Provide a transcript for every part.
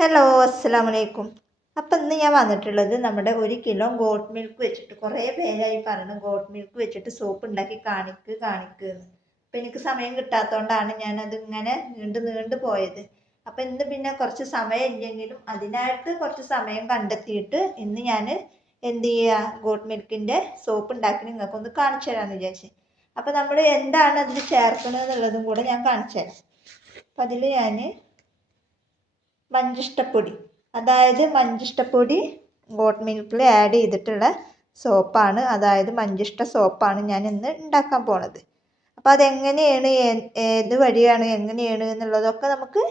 Hello അസ്സലാമലൈക്കും. അപ്പം ഇന്ന് ഞാൻ വന്നിട്ടുള്ളത് നമ്മുടെ 1 കിലോ ഗോട്ട് മിൽക്ക് വെച്ചിട്ട് കുറേ പേരായി പറഞ്ഞു ഗോട്ട് മിൽക്ക് വെച്ചിട്ട് സോപ്പ് ഉണ്ടാക്കി കാണിക്ക് എന്ന്. അപ്പം എനിക്ക് സമയം കിട്ടാത്തതുകൊണ്ടാണ് ഞാനത് ഇങ്ങനെ നീണ്ടു പോയത്. അപ്പം ഇന്ന് പിന്നെ കുറച്ച് സമയം ഇല്ലെങ്കിലും അതിനായിട്ട് കുറച്ച് സമയം കണ്ടെത്തിയിട്ട് ഇന്ന് ഞാൻ എന്ത് ചെയ്യുക, ഗോട്ട് മിൽക്കിൻ്റെ സോപ്പ് ഉണ്ടാക്കി നിങ്ങൾക്കൊന്ന് കാണിച്ചു തരാമെന്ന് വിചാരിച്ചു. അപ്പം നമ്മൾ എന്താണ് അതിൽ ചേർക്കുന്നത് എന്നുള്ളതും കൂടെ ഞാൻ കാണിച്ചു തരാം. അപ്പം അതിൽ ഞാൻ മഞ്ചിഷ്ടപ്പൊടി, അതായത് മഞ്ചിഷ്ടപ്പൊടി ഗോട്ട് മിൽക്കിൽ ആഡ് ചെയ്തിട്ടുള്ള സോപ്പാണ്, അതായത് മഞ്ചിഷ്ട സോപ്പാണ് ഞാൻ ഇന്ന് ഉണ്ടാക്കാൻ പോണത്. അപ്പോൾ അതെങ്ങനെയാണ്, ഏത് വഴിയാണ്, എങ്ങനെയാണ് എന്നുള്ളതൊക്കെ നമുക്ക്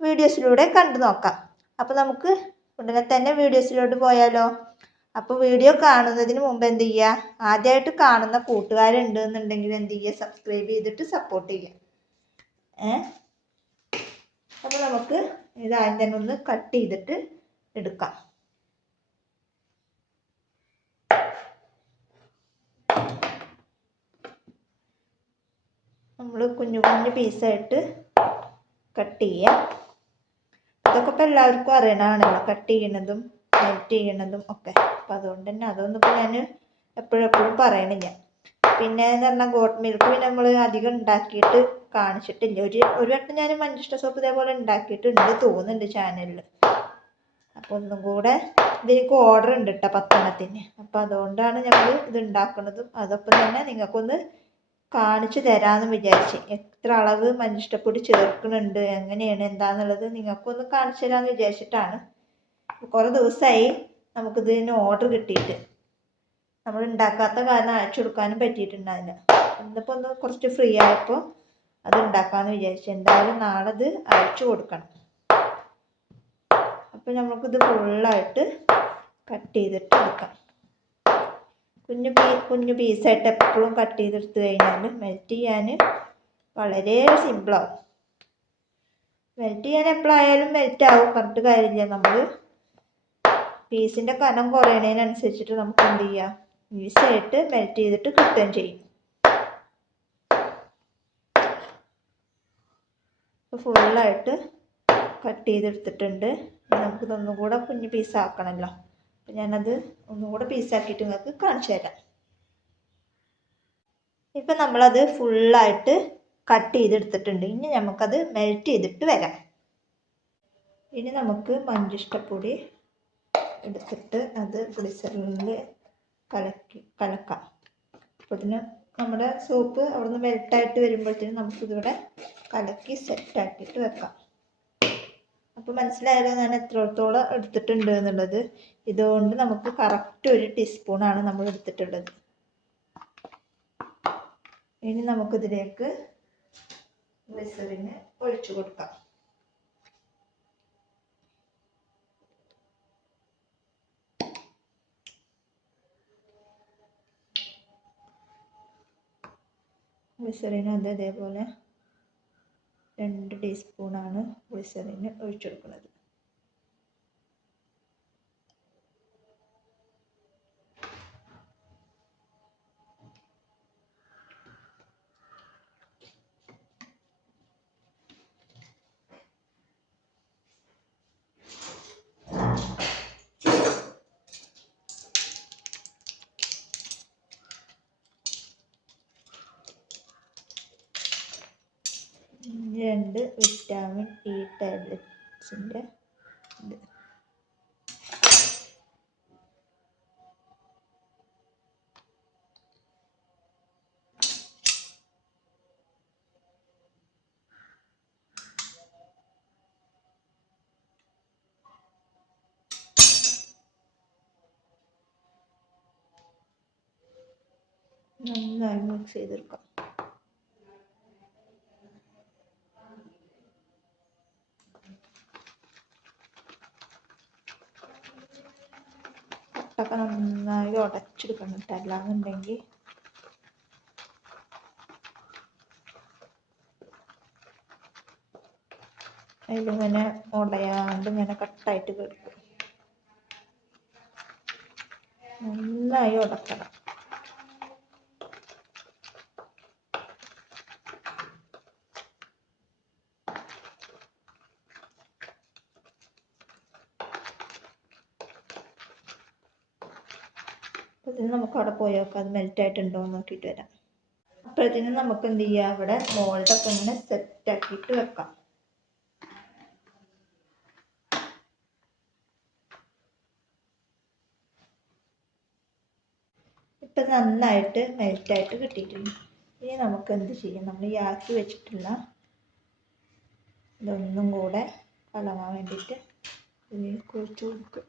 വീഡിയോസിലൂടെ കണ്ടു നോക്കാം. അപ്പോൾ നമുക്ക് ഉടനെ തന്നെ വീഡിയോസിലോട്ട് പോയാലോ. അപ്പോൾ വീഡിയോ കാണുന്നതിന് മുമ്പ് എന്ത് ചെയ്യുക, ആദ്യമായിട്ട് കാണുന്ന കൂട്ടുകാരുണ്ട് എന്നുണ്ടെങ്കിൽ എന്ത് ചെയ്യുക, സബ്സ്ക്രൈബ് ചെയ്തിട്ട് സപ്പോർട്ട് ചെയ്യുക. അപ്പോൾ നമുക്ക് ഇതാദ്യം തന്നെ ഒന്ന് കട്ട് ചെയ്തിട്ട് എടുക്കാം. നമ്മൾ കുഞ്ഞു പീസായിട്ട് കട്ട് ചെയ്യാം. അതൊക്കെ ഇപ്പോൾ എല്ലാവർക്കും അറിയണമാണല്ലോ, കട്ട് ചെയ്യണതും മെൽറ്റ് ചെയ്യണതും ഒക്കെ. അപ്പോൾ അതുകൊണ്ട് തന്നെ അതൊന്നും ഇപ്പോൾ ഞാൻ എപ്പോഴും പറയണില്ല. പിന്നെ എന്ന് പറഞ്ഞാൽ ഗോട്ട് മിൽക്ക് പിന്നെ നമ്മൾ അധികം ഉണ്ടാക്കിയിട്ട് കാണിച്ചിട്ടില്ല. ഒരു വട്ടം ഞാൻ മഞ്ചിഷ്ട സോപ്പ് ഇതേപോലെ ഉണ്ടാക്കിയിട്ടുണ്ട് തോന്നുന്നുണ്ട് ചാനലിൽ. അപ്പോൾ ഒന്നും കൂടെ ഇതിലേക്ക് ഓർഡർ ഉണ്ട് കേട്ടോ 10 എണ്ണത്തിന്. അപ്പോൾ അതുകൊണ്ടാണ് നമ്മൾ ഇത് ഉണ്ടാക്കുന്നതും അതൊപ്പം തന്നെ നിങ്ങൾക്കൊന്ന് കാണിച്ചു തരാമെന്ന് വിചാരിച്ച്. എത്ര അളവ് മഞ്ചിഷ്ടപ്പൊടി ചേർക്കുന്നുണ്ട്, എങ്ങനെയാണ് എന്താണെന്നുള്ളത് നിങ്ങൾക്കൊന്ന് കാണിച്ചു തരാമെന്ന് വിചാരിച്ചിട്ടാണ്. കുറേ ദിവസമായി നമുക്കിതിന് ഓർഡർ കിട്ടിയിട്ട്. നമ്മൾ ഉണ്ടാക്കാത്ത കാരണം അയച്ചു കൊടുക്കാനും പറ്റിയിട്ടുണ്ടാവില്ല. ഇന്നിപ്പോൾ ഒന്ന് കുറച്ച് ഫ്രീ ആയപ്പോൾ അത് ഉണ്ടാക്കാമെന്ന് വിചാരിച്ചു. എന്തായാലും നാളെ അത് അയച്ചു കൊടുക്കണം. അപ്പോൾ നമുക്കിത് ഫുള്ളായിട്ട് കട്ട് ചെയ്തിട്ട് എടുക്കാം. കുഞ്ഞു പീസായിട്ട് എപ്പോഴും കട്ട് ചെയ്തെടുത്ത് കഴിഞ്ഞാൽ മെൽറ്റ് ചെയ്യാൻ വളരെ സിമ്പിളാവും. മെൽറ്റ് ചെയ്യാൻ എപ്പോഴായാലും മെൽറ്റ് ആവും, പറഞ്ഞിട്ട് കാര്യമില്ല. നമ്മൾ പീസിൻ്റെ കനം കുറയണതിനനുസരിച്ചിട്ട് നമുക്ക് എന്ത് ചെയ്യാം, ഈസിയായിട്ട് മെൽറ്റ് ചെയ്തിട്ട് കിട്ടുകയും ചെയ്യും. അപ്പോൾ ഫുള്ളായിട്ട് കട്ട് ചെയ്തെടുത്തിട്ടുണ്ട്. നമുക്കിതൊന്നും കൂടെ കുഞ്ഞു പീസാക്കണമല്ലോ. അപ്പം ഞാനത് ഒന്നും കൂടെ പീസാക്കിയിട്ട് നിങ്ങൾക്ക് കാണിച്ചു തരാം. ഇപ്പം നമ്മളത് ഫുള്ളായിട്ട് കട്ട് ചെയ്തെടുത്തിട്ടുണ്ട്. ഇനി നമുക്കത് മെൽറ്റ് ചെയ്തിട്ട് വരാം. ഇനി നമുക്ക് മഞ്ചിഷ്ടപ്പൊടി എടുത്തിട്ട് അത് ഗ്ലിസറിനിൽ കലക്കാം. അപ്പോൾ ഇതിന് നമ്മുടെ സോപ്പ് അവിടുന്ന് മെൽട്ടായിട്ട് വരുമ്പോഴത്തേനും നമുക്കിതിവിടെ കലക്കി സെറ്റാക്കിയിട്ട് വെക്കാം. അപ്പോൾ മനസ്സിലായാലോ ഞാൻ എത്രത്തോളം എടുത്തിട്ടുണ്ട് എന്നുള്ളത്. ഇതുകൊണ്ട് നമുക്ക് കറക്റ്റ് 1 ടീസ്പൂണാണ് നമ്മൾ എടുത്തിട്ടുള്ളത്. ഇനി നമുക്കിതിലേക്ക് ഗ്ലിസറിന് ഒഴിച്ചു കൊടുക്കാം. ഗ്ലിസറിന് അതേപോലെ 2 ടീസ്പൂണാണ് ഗ്ലിസറിന് ഒഴിച്ചു കൊടുക്കുന്നത്. രണ്ട് വിറ്റാമിൻ ഇ ടാബ്ലറ്റ്സിൻ്റെ ഇത്. നന്നായി മിക്സ് ചെയ്തെടുക്കാം. ഒക്കെ നന്നായി ഉടച്ചെടുക്കണം കേട്ടോ, അല്ലാന്നുണ്ടെങ്കിൽ അതിലിങ്ങനെ ഉടയാണ്ട് ഇങ്ങനെ കട്ടായിട്ട് കിടക്കും. നന്നായി ഉടക്കണം. അപ്പോൾ ഇതിന് നമുക്ക് അവിടെ പോയി നോക്കാം അത് മെൽറ്റായിട്ടുണ്ടോ എന്ന് നോക്കിയിട്ട് വരാം. അപ്പോഴത്തേന് നമുക്ക് എന്ത് ചെയ്യാം, അവിടെ മോൾഡൊക്കെ ഇങ്ങനെ സെറ്റാക്കിയിട്ട് വെക്കാം. ഇപ്പം നന്നായിട്ട് മെൽറ്റായിട്ട് കിട്ടിയിട്ടുണ്ട്. ഇനി നമുക്ക് എന്ത് ചെയ്യാം, നമ്മൾ ഈ ആക്കി വെച്ചിട്ടുള്ള ഇതൊന്നും കൂടെ കലങ്ങാൻ വേണ്ടിയിട്ട് ഇതിൽ കുഴിച്ച് കൊടുക്കുക.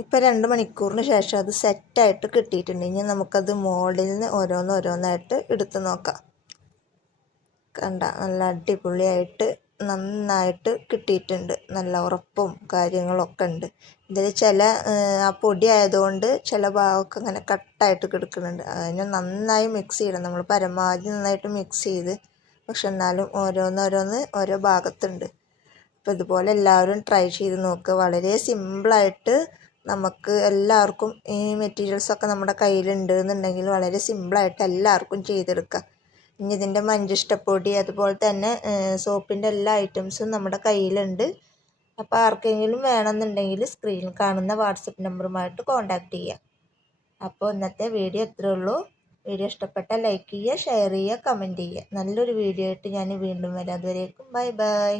ഇപ്പോൾ 2 മണിക്കൂറിന് ശേഷം അത് സെറ്റായിട്ട് കിട്ടിയിട്ടുണ്ട്. ഇനി നമുക്കത് മോൾഡിൽ നിന്ന് ഓരോന്നോരോന്നായിട്ട് എടുത്ത് നോക്കാം. കണ്ട നല്ല അടിപൊളിയായിട്ട് നന്നായിട്ട് കിട്ടിയിട്ടുണ്ട്. നല്ല ഉറപ്പും കാര്യങ്ങളൊക്കെ ഉണ്ട്. ഇതിൽ ചില ആ പൊടി ആയതുകൊണ്ട് ചില ഭാഗമൊക്കെ ഇങ്ങനെ കട്ടായിട്ട് കിടക്കുന്നുണ്ട്. അതിന് നന്നായി മിക്സ് ചെയ്യണം. നമ്മൾ പരമാവധി നന്നായിട്ട് മിക്സ് ചെയ്ത്, പക്ഷെ എന്നാലും ഓരോന്നോരോന്ന് ഓരോ ഭാഗത്തുണ്ട്. അപ്പോൾ ഇതുപോലെ എല്ലാവരും ട്രൈ ചെയ്ത് നോക്കുക. വളരെ സിമ്പിളായിട്ട് നമുക്ക് എല്ലാവർക്കും ഈ മെറ്റീരിയൽസൊക്കെ നമ്മുടെ കയ്യിലുണ്ട് എന്നുണ്ടെങ്കിൽ വളരെ സിമ്പിളായിട്ട് എല്ലാവർക്കും ചെയ്തെടുക്കാം. ഇനി ഇതിൻ്റെ മഞ്ചിഷ്ടപ്പൊടി അതുപോലെ തന്നെ സോപ്പിൻ്റെ എല്ലാ ഐറ്റംസും നമ്മുടെ കയ്യിലുണ്ട്. അപ്പോൾ ആർക്കെങ്കിലും വേണമെന്നുണ്ടെങ്കിൽ സ്ക്രീനിൽ കാണുന്ന വാട്സപ്പ് നമ്പറുമായിട്ട് കോൺടാക്റ്റ് ചെയ്യാം. അപ്പോൾ ഇന്നത്തെ വീഡിയോ ഇത്രയേ ഉള്ളൂ. വീഡിയോ ഇഷ്ടപ്പെട്ടാൽ ലൈക്ക് ചെയ്യുക, ഷെയർ ചെയ്യുക, കമൻറ്റ് ചെയ്യുക. നല്ലൊരു വീഡിയോ ആയിട്ട് ഞാൻ വീണ്ടും വരാം. അതുവരേക്കും ബൈ ബൈ.